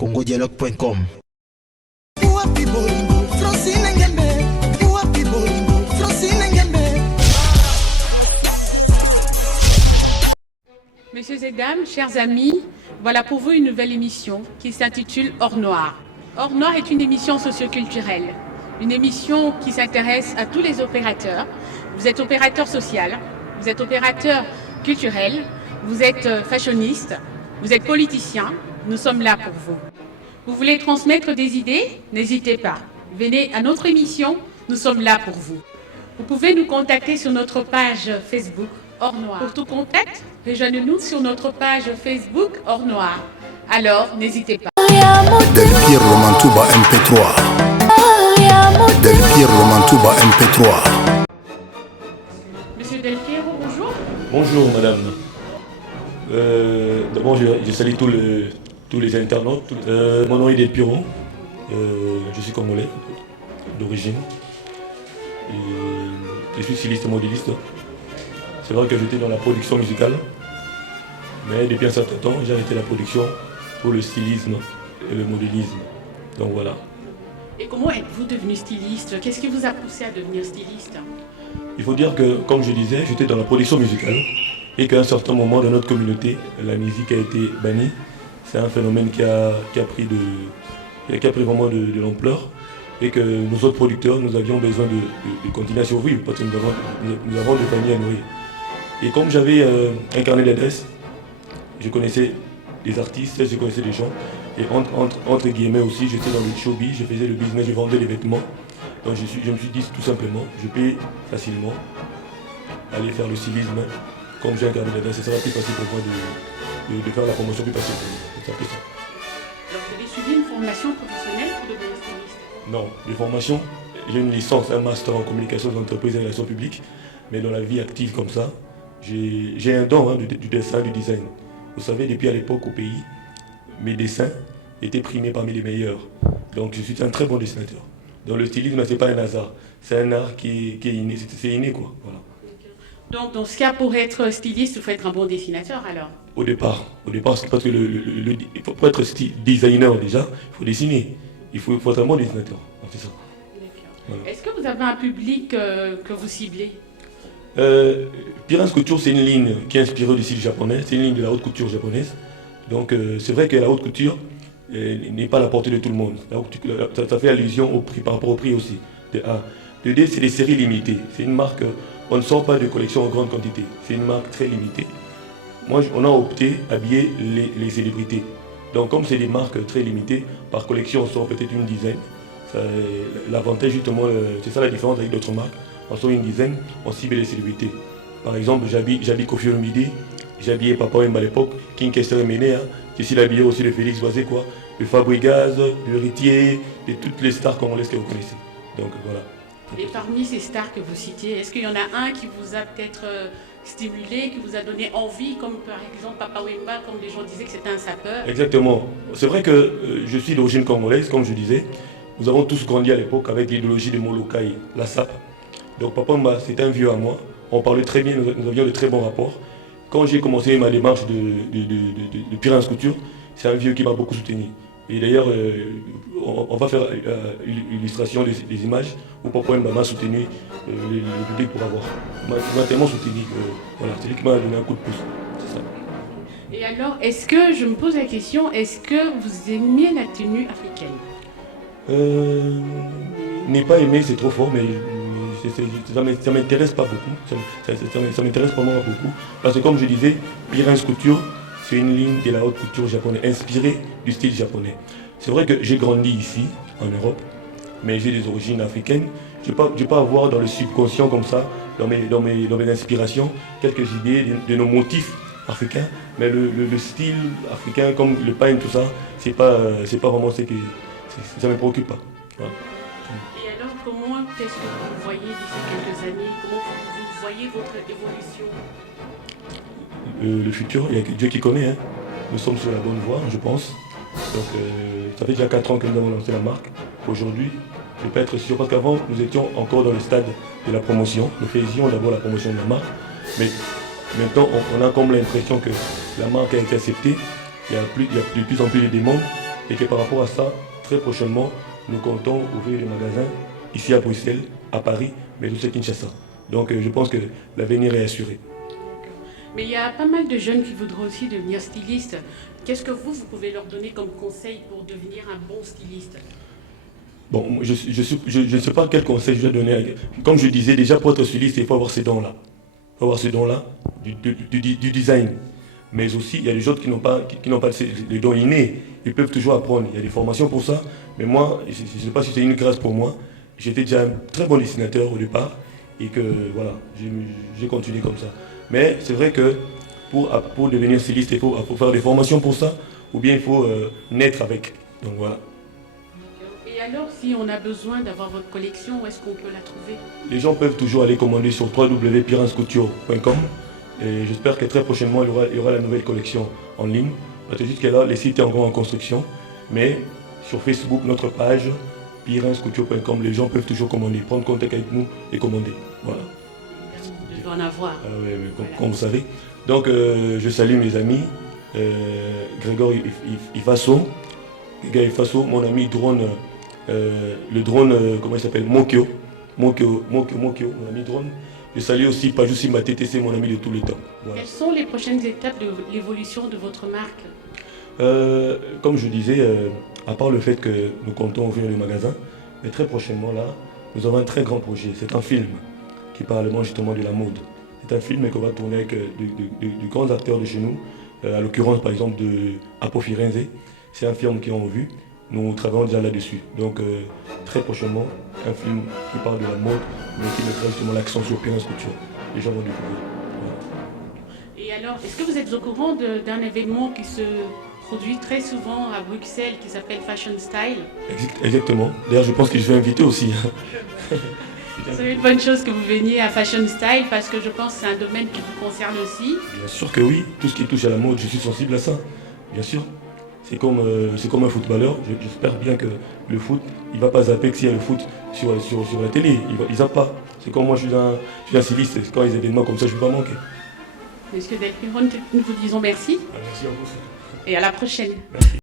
congodialogue.com. Messieurs et dames, chers amis, voilà pour vous une nouvelle émission qui s'intitule Hors Noir. Hors Noir est une émission socioculturelle, une émission qui s'intéresse à tous les opérateurs. Vous êtes opérateur social, vous êtes opérateur culturel, vous êtes fashioniste, vous êtes politicien, nous sommes là pour vous. Vous voulez transmettre des idées? N'hésitez pas. Venez à notre émission, nous sommes là pour vous. Vous pouvez nous contacter sur notre page Facebook Hors Noir. Pour tout contact, rejoignez-nous sur notre page Facebook Hors Noir. Alors, n'hésitez pas. Del Piero Mantuba MP3. Del Piero Mantuba MP3. Monsieur Del Piero, bonjour. Bonjour madame. D'abord je salue tous les internautes. Mon nom est Del Piero. Je suis congolais d'origine. Je suis styliste modéliste. C'est vrai que j'étais dans la production musicale, mais depuis un certain temps, j'ai arrêté la production pour le stylisme et le modélisme. Donc voilà. Et comment êtes-vous devenu styliste? Qu'est-ce qui vous a poussé à devenir styliste? Il faut dire que, comme je disais, j'étais dans la production musicale et qu'à un certain moment dans notre communauté, la musique a été bannie. C'est un phénomène qui a pris vraiment de l'ampleur et que nous autres producteurs, nous avions besoin de continuer à survivre parce que nous avons des familles à nourrir. Et comme j'avais un carnet d'adresses, je connaissais des artistes, je connaissais des gens. Et entre guillemets aussi, j'étais dans le showbiz, je faisais le business, je vendais les vêtements. Donc je me suis dit tout simplement, je peux facilement aller faire le stylisme. Comme j'ai un carnet d'adresses, ça sera plus facile pour moi de faire la promotion plus facile. C'est un peu ça. Alors vous avez suivi une formation professionnelle pour devenir styliste? Non, de formation, j'ai une licence, un master en communication des entreprises et relations publiques. Mais dans la vie active comme ça, j'ai un don du dessin, du design. Vous savez, depuis à l'époque au pays, mes dessins étaient primés parmi les meilleurs. Donc je suis un très bon dessinateur. Donc le stylisme, ce n'est pas un hasard. C'est un art qui est inné, c'est inné quoi. Voilà. Donc dans ce cas, pour être styliste, il faut être un bon dessinateur alors? Au départ, parce que pour être designer déjà, il faut dessiner. Il faut être un bon dessinateur. C'est ça. Voilà. Est-ce que vous avez un public que vous ciblez? Piran's Couture, c'est une ligne qui est inspirée du style japonais, c'est une ligne de la haute couture japonaise. Donc c'est vrai que la haute couture n'est pas à la portée de tout le monde. Ça fait allusion au prix, par rapport au prix aussi. De A. De D, c'est des séries limitées. C'est une marque, on ne sort pas de collection en grande quantité. C'est une marque très limitée. Moi, on a opté à habiller les célébrités. Donc comme c'est des marques très limitées, par collection on sort peut-être une dizaine. L'avantage justement, c'est ça la différence avec d'autres marques. On sort une dizaine, on cible les célébrités. Par exemple, j'habille Kofi Olomide, j'ai habillé Papa Wemba à l'époque, King Kester Mene, j'ai aussi habillé aussi de Félix Boisé, quoi, de Fabregas, de Ritier, de toutes les stars congolaises que vous connaissez. Donc voilà. Et parmi ces stars que vous citiez, est-ce qu'il y en a un qui vous a peut-être stimulé, qui vous a donné envie, comme par exemple Papa Wemba, comme les gens disaient que c'était un sapeur? Exactement. C'est vrai que je suis d'origine congolaise, comme je disais. Nous avons tous grandi à l'époque avec l'idéologie de Molokai, la SAP. Donc Papa Wemba, c'était un vieux à moi. On parlait très bien, nous avions de très bons rapports. Quand j'ai commencé ma démarche de Piran's Couture, c'est un vieux qui m'a beaucoup soutenu. Et d'ailleurs, on va faire l'illustration des images où Papa Wemba m'a soutenu, le public pour avoir. Il m'a tellement soutenu que voilà, c'est lui qui m'a donné un coup de pouce. C'est ça. Et alors, est-ce que, je me pose la question, est-ce que vous aimiez la tenue africaine? N'est pas aimé, c'est trop fort, mais ça m'intéresse pas beaucoup. Ça m'intéresse vraiment pas beaucoup. Parce que comme je disais, Piran's Couture, c'est une ligne de la haute couture japonaise, inspirée du style japonais. C'est vrai que j'ai grandi ici, en Europe, mais j'ai des origines africaines. Je peux pas avoir dans le subconscient comme ça, dans mes inspirations, quelques idées de nos motifs africains, mais le style africain, comme le pain, tout ça, c'est pas vraiment ce que ça ne me préoccupe pas. Voilà. Et alors, comment est-ce que vous voyez d'ici quelques années, comment vous voyez votre évolution? Le futur, il n'y a que Dieu qui connaît. Hein. Nous sommes sur la bonne voie, je pense. Donc, ça fait déjà 4 ans que nous avons lancé la marque. Aujourd'hui, je peux être sûr, parce qu'avant, nous étions encore dans le stade de la promotion. Nous faisions d'abord la promotion de la marque. Mais maintenant, on a comme l'impression que la marque a été acceptée. Il y a de plus en plus de demandes. et que par rapport à ça, très prochainement, nous comptons ouvrir des magasins ici à Bruxelles, à Paris, mais aussi à Kinshasa. Donc je pense que l'avenir est assuré. Mais il y a pas mal de jeunes qui voudraient aussi devenir stylistes. Qu'est-ce que vous pouvez leur donner comme conseil pour devenir un bon styliste? Bon, je ne sais pas quel conseil je vais donner. Comme je disais, déjà pour être styliste, il faut avoir ces dons-là. Il faut avoir ces dons-là du design. Mais aussi, il y a des gens qui n'ont pas les dons innés. Ils peuvent toujours apprendre. Il y a des formations pour ça. Mais moi, je ne sais pas si c'est une grâce pour moi. J'étais déjà un très bon dessinateur au départ. Et que voilà, j'ai continué comme ça. Mais c'est vrai que pour devenir styliste, il faut faire des formations pour ça. Ou bien il faut naître avec. Donc voilà. Et alors, si on a besoin d'avoir votre collection, où est-ce qu'on peut la trouver? Les gens peuvent toujours aller commander sur www.piranscouture.com et j'espère que très prochainement il y aura la nouvelle collection en ligne. Parce que jusqu'à là, les sites sont encore en construction, mais sur Facebook, notre page piranscouture.com, les gens peuvent toujours commander, prendre contact avec nous et commander. Voilà. Je dois en avoir. Ah ouais, comme vous savez. Donc je salue mes amis, Grégoire Ifaso, mon ami drone. Le drone, comment il s'appelle, Mokyo, mon ami drone. Je salue aussi Pajou ma TTC, mon ami de tous les temps. Voilà. Quelles sont les prochaines étapes de l'évolution de votre marque? Comme je disais, à part le fait que nous comptons ouvrir le magasin, mais très prochainement là, nous avons un très grand projet. C'est un film qui parle justement de la mode. C'est un film qu'on va tourner avec de grands acteurs de chez nous, à l'occurrence par exemple de Apo Firenze. C'est un film qui ont vu. Nous travaillons déjà là-dessus. Donc très prochainement, un film qui parle de la mode, mais qui mettra justement l'accent sur Pirance Couture. Les gens vont découvrir. Voilà. Et alors, est-ce que vous êtes au courant d'un événement qui se produit très souvent à Bruxelles qui s'appelle Fashion Style? Exactement. D'ailleurs, je pense que je vais inviter aussi. C'est une bonne chose que vous veniez à Fashion Style parce que je pense que c'est un domaine qui vous concerne aussi. Bien sûr que oui. Tout ce qui touche à la mode, je suis sensible à ça. Bien sûr. C'est comme un footballeur. J'espère bien que le foot, il ne va pas zapper que s'il y a le foot sur la télé. Il ne zappe pas. C'est comme moi, je suis un styliste. Quand il y a des événements comme ça, je ne vais pas manquer. Monsieur Delphiron, nous vous disons merci. Merci à vous. Et à la prochaine. Merci.